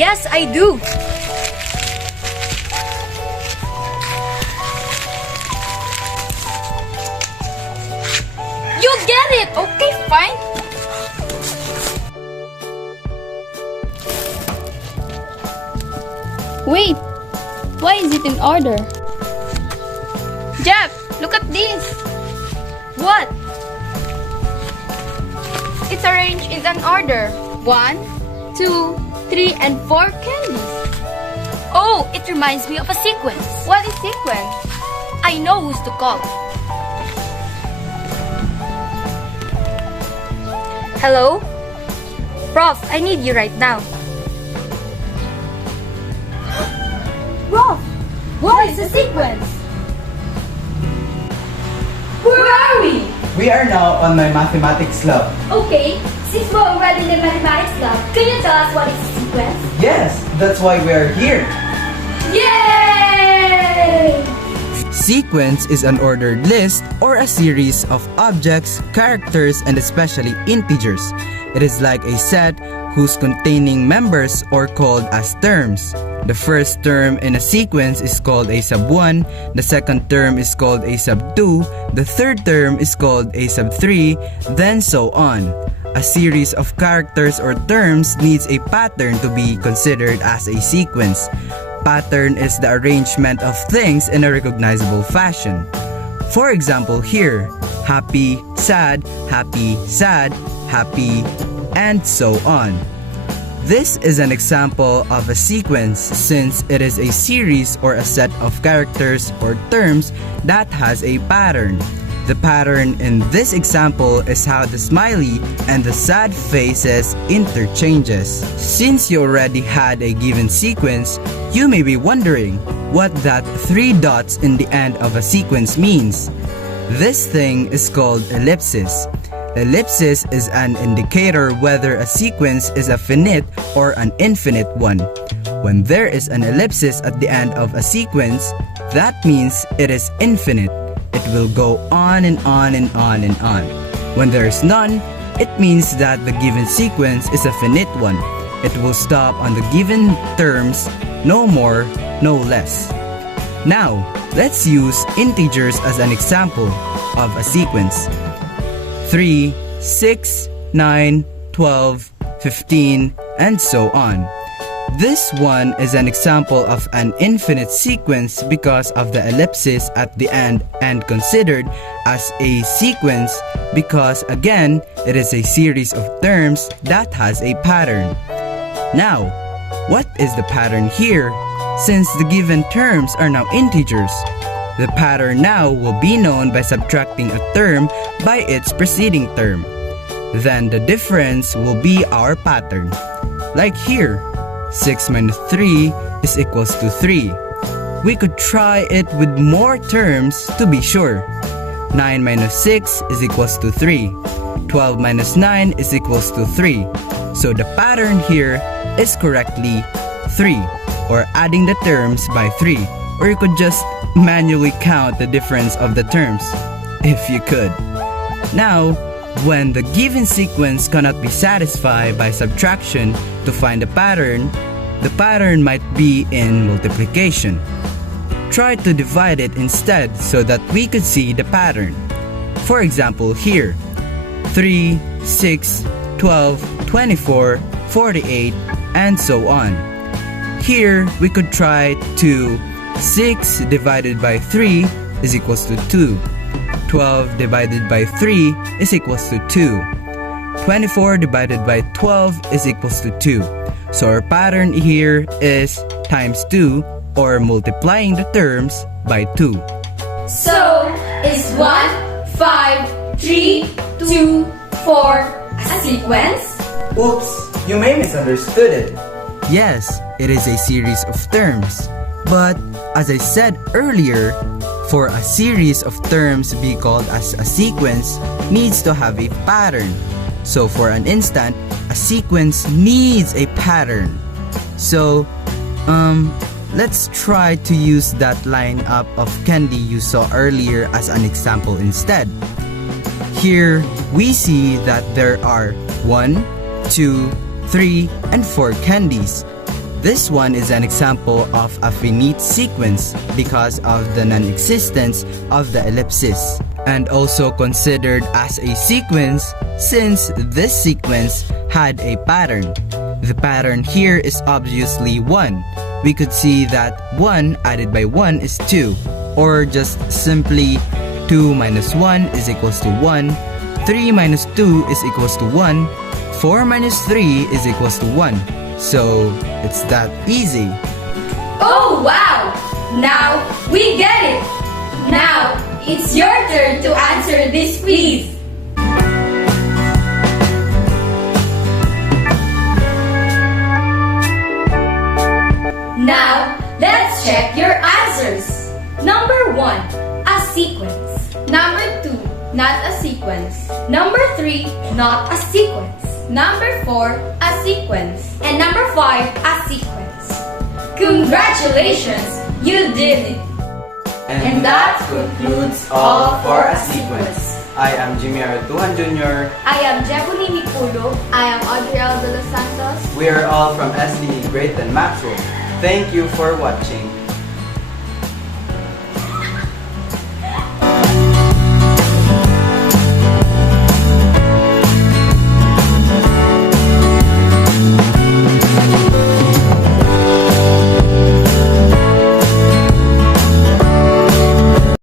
Yes, I do. You get it! Okay, fine. Wait, why is it in order? Jeff, look at this. What? It's arranged in an order. 1, 2, 3, and 4 candies. Oh, it reminds me of a sequence. What is sequence? I know who's to call. Hello? Prof, I need you right now. Prof, what is the sequence? Where are we? We are now on my mathematics lab. Okay, since we're already in the mathematics lab, can you tell us what is the sequence? Yes, that's why we are here. Yay! Sequence is an ordered list or a series of objects, characters, and especially integers. It is like a set whose containing members are called as terms. The first term in a sequence is called a sub 1, the second term is called a sub 2, the third term is called a sub 3, then so on. A series of characters or terms needs a pattern to be considered as a sequence. Pattern is the arrangement of things in a recognizable fashion. For example here, happy, sad, happy, and so on. This is an example of a sequence since it is a series or a set of characters or terms that has a pattern. The pattern in this example is how the smiley and the sad faces interchanges. Since you already had a given sequence, you may be wondering what that 3 dots in the end of a sequence means. This thing is called ellipsis. Ellipsis is an indicator whether a sequence is a finite or an infinite one. When there is an ellipsis at the end of a sequence, that means it is infinite. It will go on and on and on and on. When there is none, it means that the given sequence is a finite one. It will stop on the given terms, no more, no less. Now, let's use integers as an example of a sequence. 3, 6, 9, 12, 15, and so on. This one is an example of an infinite sequence because of the ellipsis at the end and considered as a sequence because again, it is a series of terms that has a pattern. Now, what is the pattern here? Since the given terms are now integers, the pattern now will be known by subtracting a term by its preceding term. Then the difference will be our pattern. Like here, 6 minus 3 is equals to 3. We could try it with more terms to be sure. 9 minus 6 is equals to 3. 12 minus 9 is equals to 3. So the pattern here is correctly 3, or adding the terms by 3. Or you could just manually count the difference of the terms, if you could. Now, when the given sequence cannot be satisfied by subtraction to find the pattern might be in multiplication. Try to divide it instead so that we could see the pattern. For example here, 3, 6, 12, 24, 48, and so on. Here, we could try to 6 divided by 3 is equals to 2. 12 divided by 3 is equals to 2. 24 divided by 12 is equals to 2. So our pattern here is times 2 or multiplying the terms by 2. So, is 1, 5, 3, 2, 4 a sequence? Oops, you may misunderstood it. Yes, it is a series of terms. But as I said earlier, for a series of terms to be called as a sequence needs to have a pattern. So for an instant, a sequence needs a pattern. So, let's try to use that lineup of candy you saw earlier as an example instead. Here, we see that there are 1, 2, 3, and 4 candies. This one is an example of a finite sequence because of the non-existence of the ellipsis, and also considered as a sequence since this sequence had a pattern. The pattern here is obviously 1. We could see that 1 added by 1 is 2, or just simply 2 minus 1 is equals to 1, 3 minus 2 is equals to 1, 4 minus 3 is equals to 1. So, it's that easy. Oh, wow! Now, we get it! Now, it's your turn to answer this quiz. Now, let's check your answers. Number 1, a sequence. Number 2, not a sequence. Number 3, not a sequence. Number 4, a sequence. And number 5, a sequence. Congratulations! You did it! And that concludes all for a sequence. I am Jimmy Artuhan Jr. I am Jebulini Pulo. I am Adriel de los Santos. We are all from SDE Great and Maxwell. Thank you for watching.